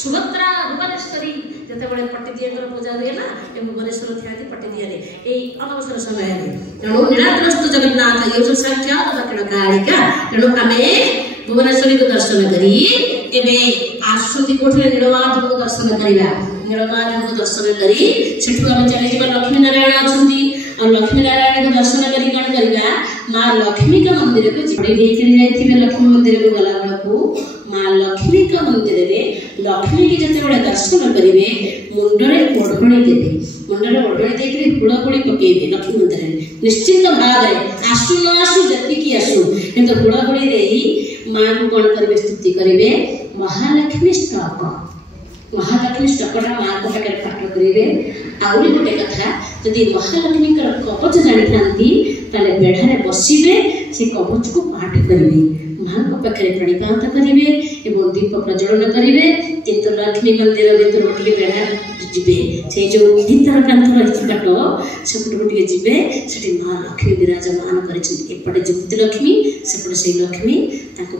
सुभद्रा भुवनेश्वरी जितेबाला पट्टिदिया पूजा हुए ना ये भुवनेश्वर था पट्टिदिया यही अनवसर समय तेणु नीलाद्रस्त जगन्नाथ ये जो साक्षात दक्षिण कालिका तेणु आम भुवनेश्वरी को दर्शन करी एबे आसुदी कोठे नीलमाधव को दर्शन करवा नीलमाधव को दर्शन करी सेठू आम चली जावा लक्ष्मी नारायण अच्छी और लक्ष्मी नारायण को दर्शन करी कौन करवा माँ लक्ष्मी का मंदिर को जोड़ी लेकर जाइए लक्ष्मी मंदिर को गला बेलू माँ लक्ष्मी का मंदिर में लक्ष्मी की जिते दर्शन करेंगे मुंडरे ओढ़णी देवे मुंडरे ओढ़णी देकर हुड़हुड़ी पकेबे लक्ष्मी मंदिर निश्चिंत भाव आसु न आसु जी आसु किंतु हुड़हुड़ी दे माँ को कौन करेंगे स्तुति करेंगे महालक्ष्मी स्तप महालक्ष्मी स्तपटा माँ को पाखे पाठ करेंगे आउरी गोटे कथा जदि महालक्ष्मी कवच जानी था बेढ़ारे बसवे से कवच को पाठ करेंगे माँ को पाखे प्रणिपात करेंगे एवं दीप प्रज्वलन करेंगे किंतु लक्ष्मी मंदिर भर गोटे बेढ़ा जीवे से जो भीतर कांथ रही काट सेपट टे जीवे से माँ लक्ष्मी विराजमान करपटे जुक्ति लक्ष्मी सेपटे से लक्ष्मी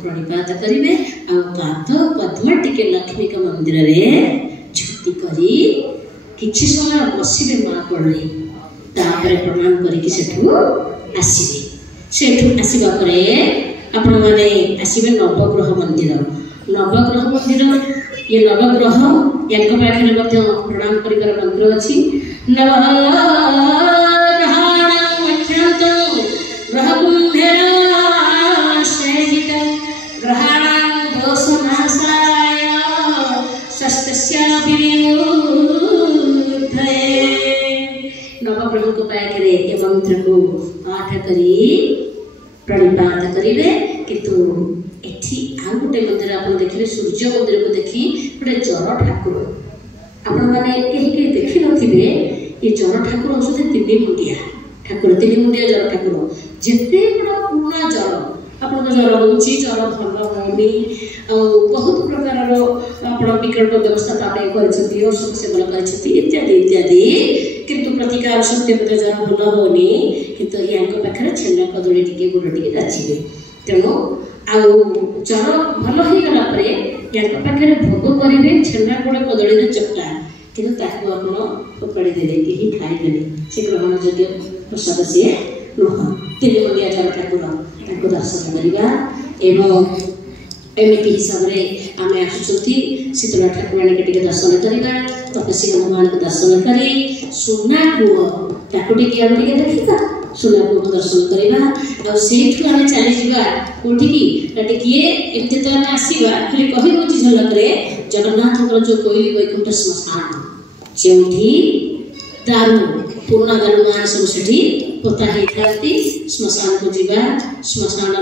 प्रणिपात करेंगे आद पद्म टिके लक्ष्मी का मंदिर में झुक्ति करी किछि समय बसवे माँ कोड़े तापर प्रणाम करके सेठू आसवे सेठू आसवा आपण मैंने आसवे नवग्रह मंदिर ये नवग्रह या पाखे प्रणाम कर मंत्र अच्छी नवग्रह को पाखे ये मंत्र को पाठ करी प्रणिपात करेंगे किंतु एठी आउ गोटे मंदिर आप देखिए सूर्य मंदिर को देखी गोटे जर ठाकुर आपण मैंने कहीं देखी नथिबे ये जर ठाकुर औषधि तीन मुंडिया जर ठाकुर जिते बड़ा पुराना जर आपन जर होची जर भल होनी बहुत प्रकार विकल्प व्यवस्था करछथि औषध सेवन करछथि इत्यादि इत्यादि किंतु प्रतिकार सत्य जर भल होनी किंतु या पाखे छेना कदली टिके गुड़ टिके जाचिबे तेणु आउ जर भल हो गला या पाखे भोग करेंगे छेना गुड़ कदली चक्का किंतु ताकू आप फोपाड़ी देले कि खाईदेले से ग्रहण योग्य प्रसाद सी नुह तीन मुंडिया जर ठाकुर दर्शन करवा एवं एमती हिसाब से आम आसुँच शीतला ठाकुराणी के दर्शन करवा तपस्वी हनुमान को दर्शन कर सुना कूह ताकू टे आम टे देखा सुना कूह को दर्शन करवा आम चलीजा कौटिकी टे एत तो आम आसवा खाली कही दूँ झलक जगन्नाथ जो कोईली वैकुंठ श्मशान से दारू पुराणा दारुमान सब से पोता होती श्मशान को जीवा श्मशान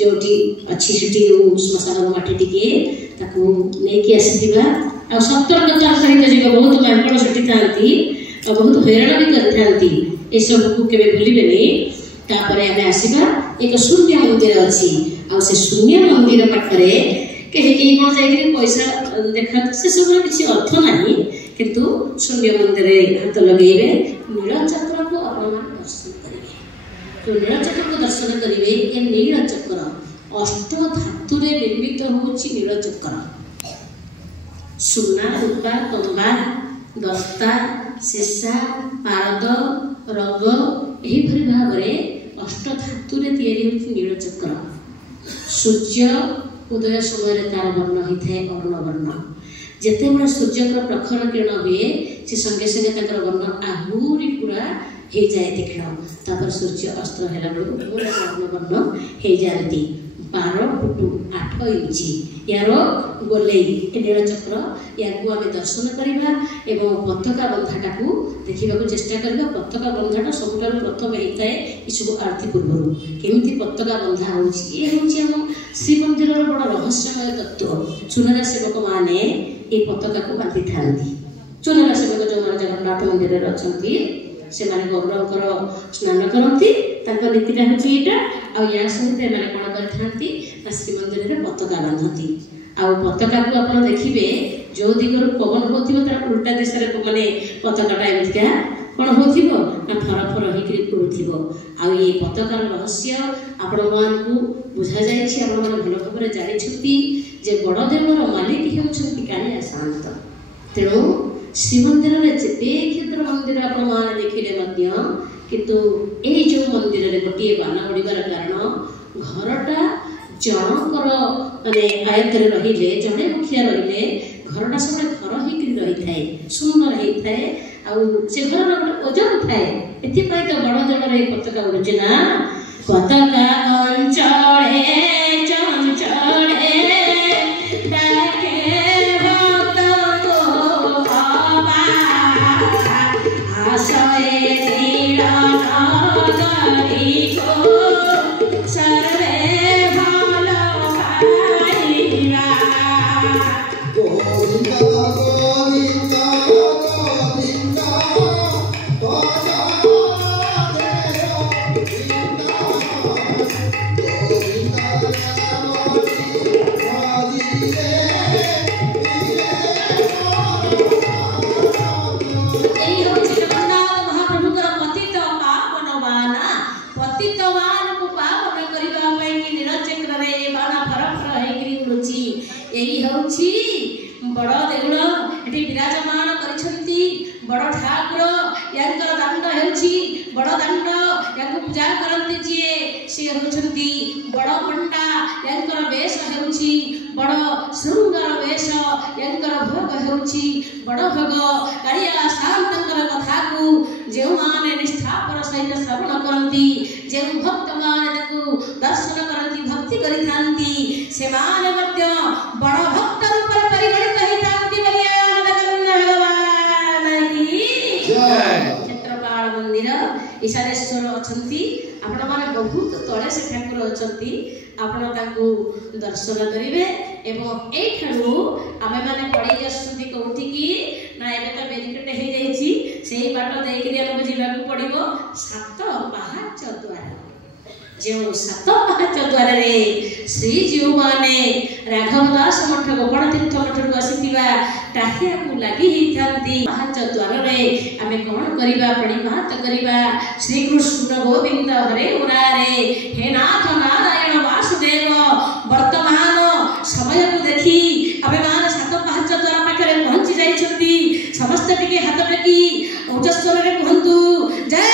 जो अच्छी से श्मशान माटी टिके नहीं आसवा आ सतर्कतार सहित जी बहुत मांकड़ से था बहुत हैरान भी करते सबको के भूलेनि आम आसवा एक शून्य मंदिर अच्छी से शून्य मंदिर पाखे कहीं कौन जा पैसा देखा से सब किसी अर्थ ना किंतु शून्य मंदिर हाथ लगे नीलचक्र को अपमान दर्शन करेंगे तो नीलचक्र को दर्शन करेंगे ये नीलचक्र अष्ट धातु निर्मित होची नीलचक्र सुना रूपा तंबा दस्ता सीसा पारद रंग यहीपरि भाव में अष्ट धातु नीलचक्र सूर्य उदय समय तार वर्ण होता है अरुण वर्ण जिते बड़ा सूर्य प्रखर किरण हुए से संगे संगे वर्ण आहूरी पूरा हो जाए तीक्षण सूर्य अस्त्र है पूरा अरुण वर्ण हो जाती 12 फुट 8 इंची यार गोले नीलचक्र या आम दर्शन करवा एवं पताका बंधाटा को देखा चेष्टा करवा पताका बंधाटा सब प्रथम होता है ये सब आरती पूर्व केमी पताका बंधा हो श्रीमंदिर बड़ा रहस्यमय तत्व चुनारा सेवक मैंने ये पताका को बांधि था चुनारा सेवक जो मैंने जगन्नाथ मंदिर अच्छा से गौरवकर स्नान करती नीतिटा हूँ या सहित एम कौन करती श्रीमंदिर में पताका बांधती आ पताका को आप देखिए जो दिगरू पवन होता तार उल्टा दिशा मानने पताकाटा एमतीका कौन हो फर फर होड़ू आ ये पताकार रहस्य आपण को बुझा जाए भल भाव जानते जे बड़देवर मालिक होती कालिया तेणु श्रीमंदिर में जिते क्षेत्र मंदिर आपण माने देखिले मध्य किंतु ए जो मंदिर रे गोटे बाना उड़ीबार कारण घरटा जनकर माने आयतर रहिले जड़े मुखिया रहिले घरटा सब घर ही रही थाए सुंदर ही थाए आउ से घर गोटे ओजन थाए एथिपाई तो बड़ जगह पताका उड़ुचे ना पताका अंचले चंचले बड़ देउल एटी विराजमान करिसंती बड़ ठाकुर यांकर दंड हेउची बड़ दंड याको पूजा करंती जे से होउछंती बड़ पंडा यांकर वेश हेउची बड़ सुंदर वेश यांकर भोग हेउची बड़ भोग कालिया शांतकर कथा को जे माने निष्ठापर सहित श्रवण करंती जे भक्त माने ताकू दर्शन करंती भक्ति करिथांती से माने मध्य बड़ भक्त रूप परिगणित हितांती बलिया भगवान की जय। क्षेत्रपाल मंदिर ईशानेश्वर अछंती आपण माने बहुत तळे से ठाकुर अछंती आपण ताकू दर्शन करिवे एवं ए ठरू आमे माने पड़ी आसुंती कोठी की ना एबे तो बेरिकेट हे जाईची सेही बाट देइकरी हमको जिबाकू पड़िबो सात पाहाच द्वार जो सात पाहाच द्वार रे श्री जीव माने राघवदास मठ गोपाल तीर्थ मठ को आसीथिबा टाहिया को लागि हिथांती पाहाच द्वार रे आमे कोन करिबा प्रणिपात करिबा श्री कृष्ण गोविंद हरे मुरारे हे नाथ नारायण वासुदेव वर्तमान समय को देखी आमे मान सात पाहाच द्वार पाखरे पहुंची जाईछंती समस्त टिके हाथ टेकी उच्चस्वर रे कहंतु जय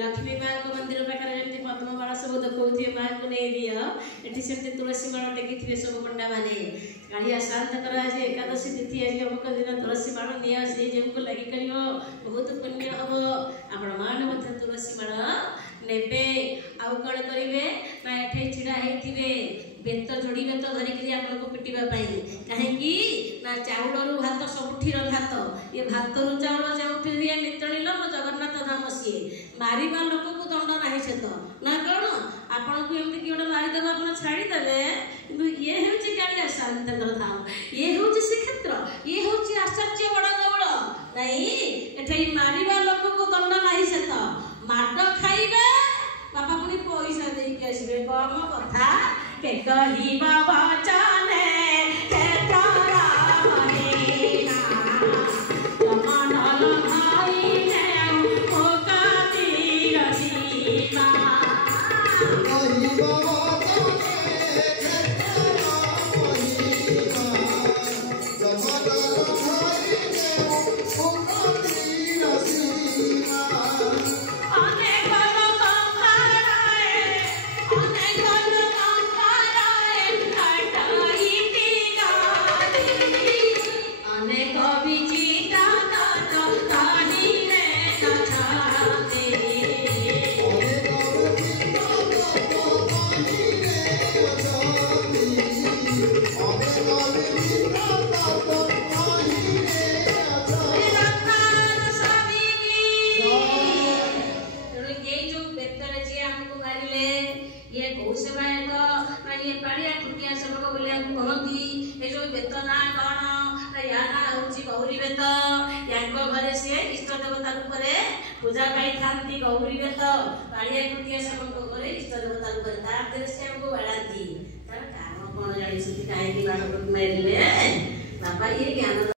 लक्ष्मी माँ को मंदिर पाखे जमी पद्म बाण सब देखे माँ को नहीं दिया एटी से तुलसी बाण टेकी सब पंडा मैंने कालिया शांत कर आज एकादशी तिथि आज अमुक दिन तुलसी बाण निया से जमको लगी कर बहुत पुण्य हम आपण मान तुलसी बाण नेबे आउ कौन करेंगे ना एठे छिड़ा होते बेत जोड़ी बेत धरिकी आपको पिटिबा कहीं ना चाउल भात सबुठी भात ये भात रु चाउल जो मितणिल मो जगन्नाथ धाम सी मारिबा लोक को दंड ना से तो ना कौन आपन को एमती कि गोटे मारिदेव आप छाड़ीदे कि ये हूँ कालिया शांत धाम ये हूँ श्रीक्षेत्र ये हूँ आश्चर्य बड़ गौड़ नहीं एठे मारिबा लोक को दंड ना से तो माड खाइबे बापा पुणी पैसा देके आसबे कम कथा के कहिबा वचने हे तारा महीना कमनल भाई ने ओ काती रसीमा कहिबा वचने हे तारा महीना कमनल भाई ने ओ काती रसीमा अनेक ये कौ सेवक ये पाड़िया खुटिया सेवक बोली कहती ये जो बेत ना कौन या ना हूँ गौरी बेत या घरे सी इष्ट देवता रूप पूजा पाई था गौरी बेत पाड़िया खुटिया सेवक इष्ट देवता रूप से हमको बाढ़ाती तार कारण कौन जानी कहीं बाण मारे बाबा ये ज्ञान